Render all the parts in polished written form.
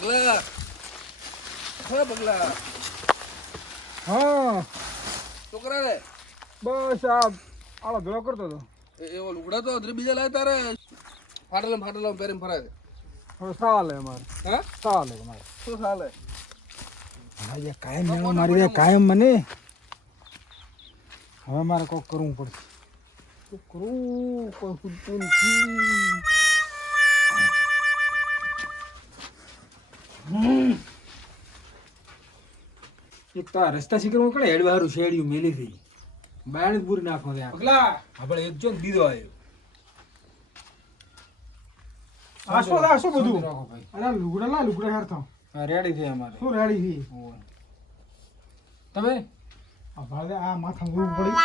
પગલા હા પગલા હા છોકરા રે બસ આ આળો ભેળો કરતો હતો. એવો લુગડા તો અધરી બીજા લાય તારે ફાટેલા પહેરીને ફરાય છે. હવે ચાલે અમારે હા ચાલે અમારે શું ચાલે હા કાયમ મેળો મારી દે કાયમ મને હવે મારે કોક કરવું પડશે. શું કરવું કોઈ પૂછતું નથી. એક તો આ રસ્તા શીખર કડે હેડવારું શેડિયું મેલી થઈ બાયણ પૂરી નાખો ત્યાં પગલા આપણે એક જો દીધો આવ્યો આસો બધું અરે લુગડા હેર થાવ રેડી થઈ અમારે શું રેડી થઈ તમે આ ભાડે આ માથા ઉભું પડી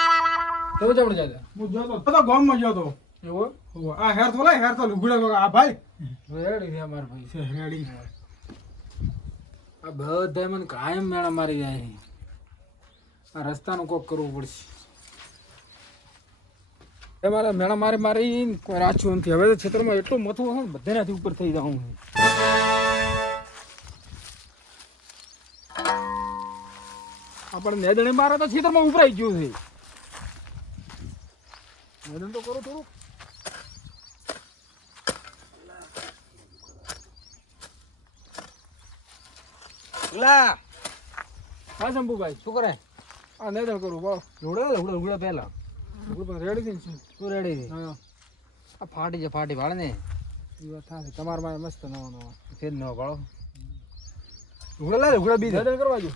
તમે જમણ જાતા હું જતો તો ગામમાં જતો એવો આ હેર તો લે હેર તો લુગડા આ ભાઈ રેડી થઈ અમાર ભાઈ છે રેડી આ બધા મને કાયમ મેળા મારી જાય છે. આ રસ્તાનું કોક કરવું પડશે. મારા મેળા મારી કોઈ રાચું નથી. હવે તો ક્ષેત્રમાં એટલું મથું હશે ને બધાનાથી ઉપર થઈ જાઉં. આપણે મેદણે મારે તો ક્ષેત્રમાં ઉભરાઈ ગયું છે. મેદન તો કરો થોડું. પગલા હા શંભુભાઈ શું કરે? આ મેદન કરું બોલ. લુગડા પહેલા રેડી થઈ છું. તું રેડી છે હા આ ફાટી છે ફાટી વાળે ને એ વાત થાય. તમારા માં મસ્ત નવો ફેર ન પાડો લુગડા બીજા મેદન કરવા જો.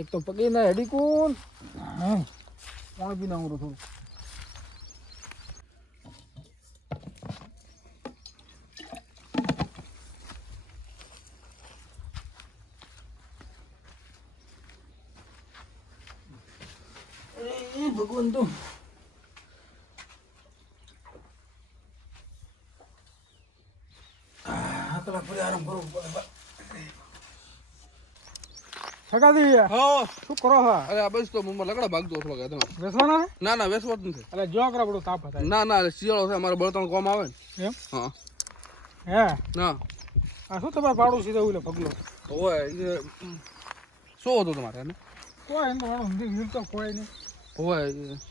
એક તો પકડી ના હેડી કોણ પાણી પી નાખું થોડું. ભગવાન તો કલાક પછી આરામ કરવું પડે. સગાદી હા શું કરો હા? અરે આ બસ તો મમ્મા લકડા ભાગતો થોડો કે તમે વેસવાના છે? ના વેસવત નથી એટલે જો કરા બધું તાપ હતા. ના શિયાળો છે અમારે બળતણ કોમ આવે ને એમ હા હે ના આ શું તમારે પાડું સીધા ઉલે પગલો હોય શું હતું તમારે એને કોઈ એમ તો માણસ હિલ તો કોઈ નહીં. હોય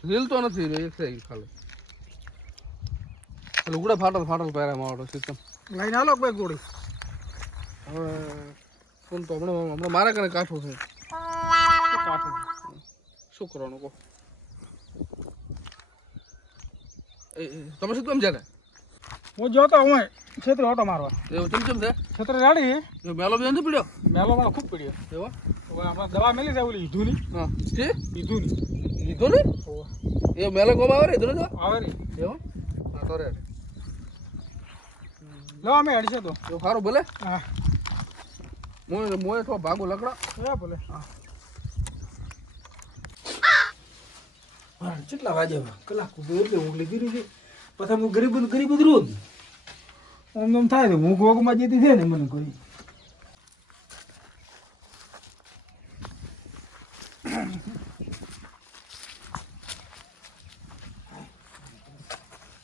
રીલ તો નથી એક થઈ ખાલી લુગડા ફાટલ પહેરાય મારો સિસ્ટમ લઈને આલો બે ગોળી. હવે ફોન તો હમણાં મારા કને કાઠું છે શું કાઢું? શું કરવાનું કહો તમે શું કેમ છે હું જોતો હું ક્ષેત્ર ઓટો મારવા. એવું ચમચમ છે ક્ષેત્ર ગાડી મેલો બી નથી પીડ્યો મેલો મારો ખૂબ પડ્યો. એવો હવે આપણે દવા મેલી જાય ઓલી ઈધુની હા છે ઈધુની લીધો ને એ મેલો કોમ આવે રે લીધો ને આવે રે એવો હા તો રે લો અમે હેડશે તો એવું સારું ભલે હા મોએ તો ભાગો લકડા એ ભલે હા કેટલા વાગે કલાક એટલે ઊંઘલી ગીરી છે પછી હું ગરીબ રોજ આમ થાય છે હું ગોગમાં જતી છે ને મને કોઈ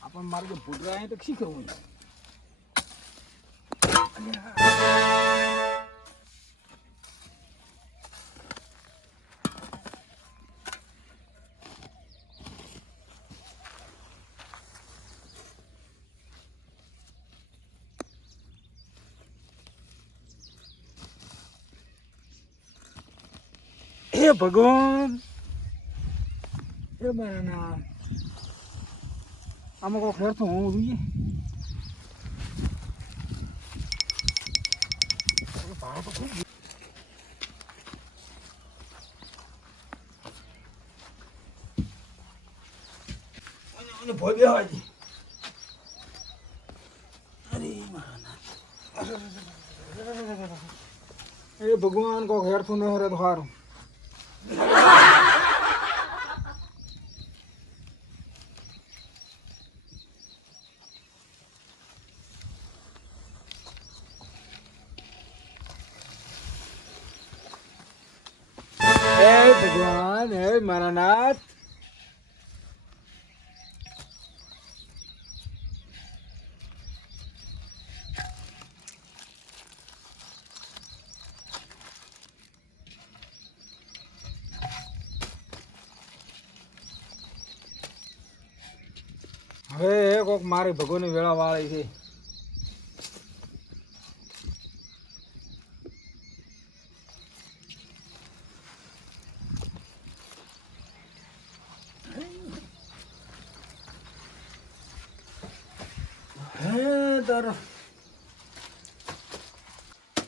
આપણ મારે જો ભૂટરા અહીં તો શીખવું હે ભગવાન હે મારા નામ આમાં કોઈ ખેર તો હું જોઈએ ભોગ્યા અરે એ ભગવાન કોઈ ખેર તો ન હરે તો સારું હવે કોક મારી ભગોની વેળા વાળી છે.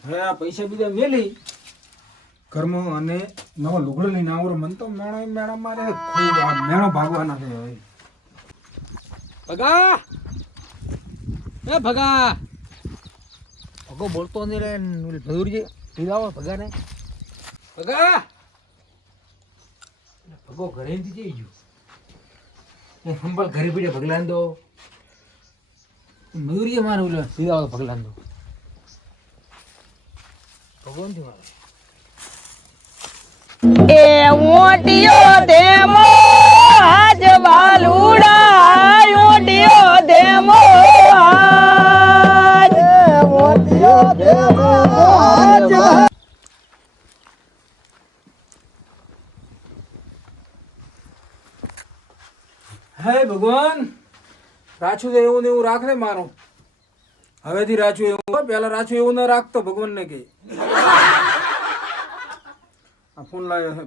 હવે આ પૈસા બીજા મેલી ઘરમાં અને નવો લુગડો લઈને આવો. મન તો મેળો મારે ખૂબ આ મેળો ભાગવાના છે હવે. ભગા એ ભગા ભગો બોલતો નહીં રે મજૂરી પીલાવો ભગાને. ભગા ભગો ઘરે નથી જઈ ગયો. એ સંભાળ ઘરે પીડે ભગલાન દો મજૂરી મારે ઓલો પીલાવો ભગલાન દો ભગવાન થી મારે એ ઓટિયો દેમો આજ વાલુડા ઓટિયો દેમો આજ ઓટિયો દેમો આજ. હે ભગવાન રાછું તો એવું ને એવું રાખ ને મારું. હવેથી રાછું એવું, પેલા રાછું એવું ના રાખતો ભગવાન ને કે. આ ફોન લાવ્યો છે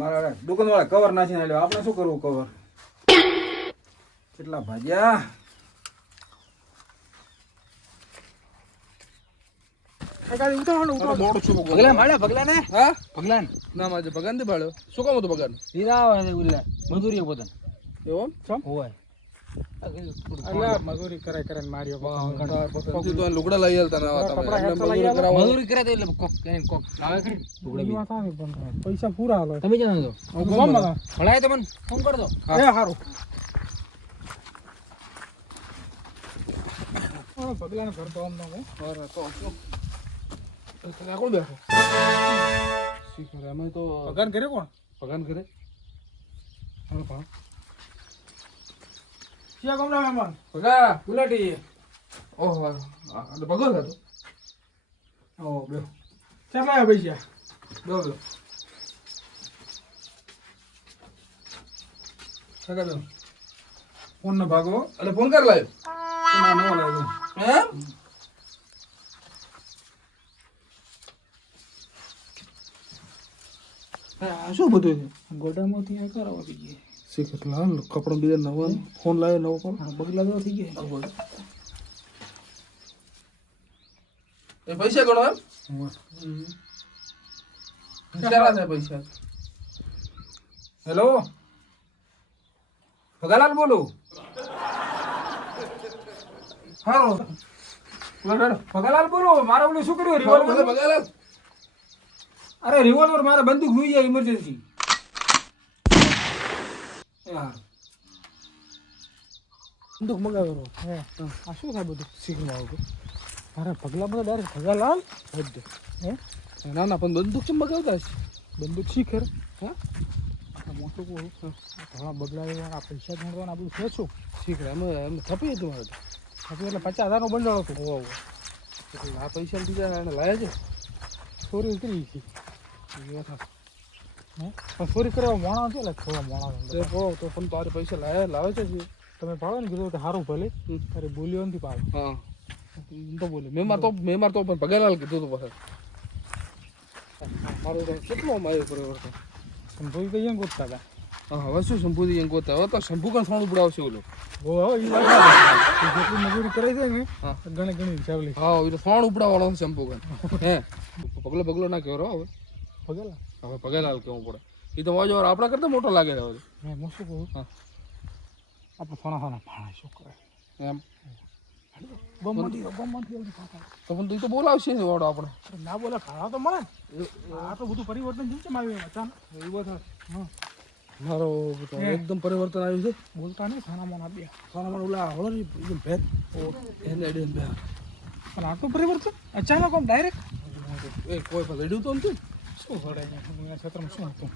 મારા દુકાન વાળા કવર નાખીને આવ્યો. આપણે શું કરવું કવર? કેટલા ભાજ્યા? ભગલાન માળ્યા ભગલાને. હા ભગલાન ના માજે ભગવાન થી ભાડ્યો. શું કામ હતું ભગવાન? પીલાવે ઓલે મજૂરી પોતાને એવું હોય મજૂરી કરે માર્યો. પછી તો લુગડા લઈ આલતા ના હતા તમે. એમને મજૂરી કરાવો. મજૂરી કરે તો એટલે કોક એને કોક આવે ખરી લુગડા બી. પૈસા પૂરા હાલો. તમે જાણો છો ભણાય તો મને ફોન કરી દો. એ સારું. પગલાને ઘર તો આમ ના અરે તો શું? કોણ બેઠો? શીખર અમે તો પગાર કરે કોણ? ભગવાન કરે. હાલો ભા. ક્યાં ગામના મહેમાન? ભગા ગુલાટી. ઓહો આ ભગવાન હતો. ઓ બે કેટલા આયા પૈસા? દો દો. સગા દો. ફોન ન ભાગો. એટલે ફોન કર લાયો. ના ન લાગ્યો. હે? આ શું બધું છે? ગોડામાંથી આ કરાવવા દીધી. શીખર લાલ કપડા બીજા નવા ફોન લાવ્યો નવો પણ બગલા જેવા થઈ ગયા. એ પૈસા ગણો એમ? કેટલા થાય પૈસા? હેલો ભગાલાલ બોલું. હારો ભગાલાલ બોલો. મારે ઓલું શું કર્યું? રિવોલ્વર. ભગાલાલ અરે રિવોલ્વર મારે બંદૂક જોઈ જાય ઇમરજન્સી. બંદૂક મગાવેલો. હે આ શું થાય બધું? શીખવા આવું મારે પગલા બધા ડાયરેક્ટ ભગાલાલ હદ. હે ના ના પણ બંદૂક કેમ મગાવતા છે? બંદૂક શીખર. હા મોટું કહું ઘણા બગલા આ પૈસા ગણવાના આ બધું છે શું? શીખર એમ થપી હતું મારે એટલે 50,000નો બંડળ હતો. એટલે આ પૈસા બીજા એને લાયા છે. ચોરી કરી છે. પણ ચોરી કરવા મોણા છે એટલે થોડા મોણા તે કહો તો પણ તારે પૈસા લાવે છે જે. તમે પાડો ને કીધું તો સારું ભલે તારે બોલ્યો નથી પાડો. હા એમ તો બોલે મેં તો પણ ભગાલાલ કીધું હતું પછી મારું તો કેટલો માર્યો પરિવર્તન. સંભોઈ તો અહીંયા ગોતતા હતા. હા હવે શું શંભુથી એમ ગોતા? હવે તો શંભુ પણ સોનું પડાવશે ઓલું. જેટલી મજૂરી કરાઈ જાય ને હા ઘણી ચાવલી. હા એ તો સોણ ઉપડાવવાનો છે શંભુ કન. હે પગલો ના કહેવો હવે. ભગેલા હવે પગેલાલ કેવું પડે. એ તો વાજો આપણા કરતા મોટો લાગે છે હવે. મેં હું શું કહું? હા આપણે સોના ભાણા શું કરે એમ બમમાંથી તો પણ તું તો બોલાવશે ને વાળો આપણે. ના બોલે ભાડા તો મળે ને. આ તો બધું પરિવર્તન જેમ કેમ આવ્યું અચાનક? એવું થાય. હા મારો એકદમ પરિવર્તન આવ્યું છે. બોલતા નહીં ખાના મોના બે સોનામાં ઓલા હળો ને એકદમ ભેદ એને અડીને બે. પણ આ તો પરિવર્તન અચાનક આમ ડાયરેક્ટ. એ કોઈ પણ રેડ્યું તો નથી. શું ઘડે છે ક્ષેત્રમાં શું હતું?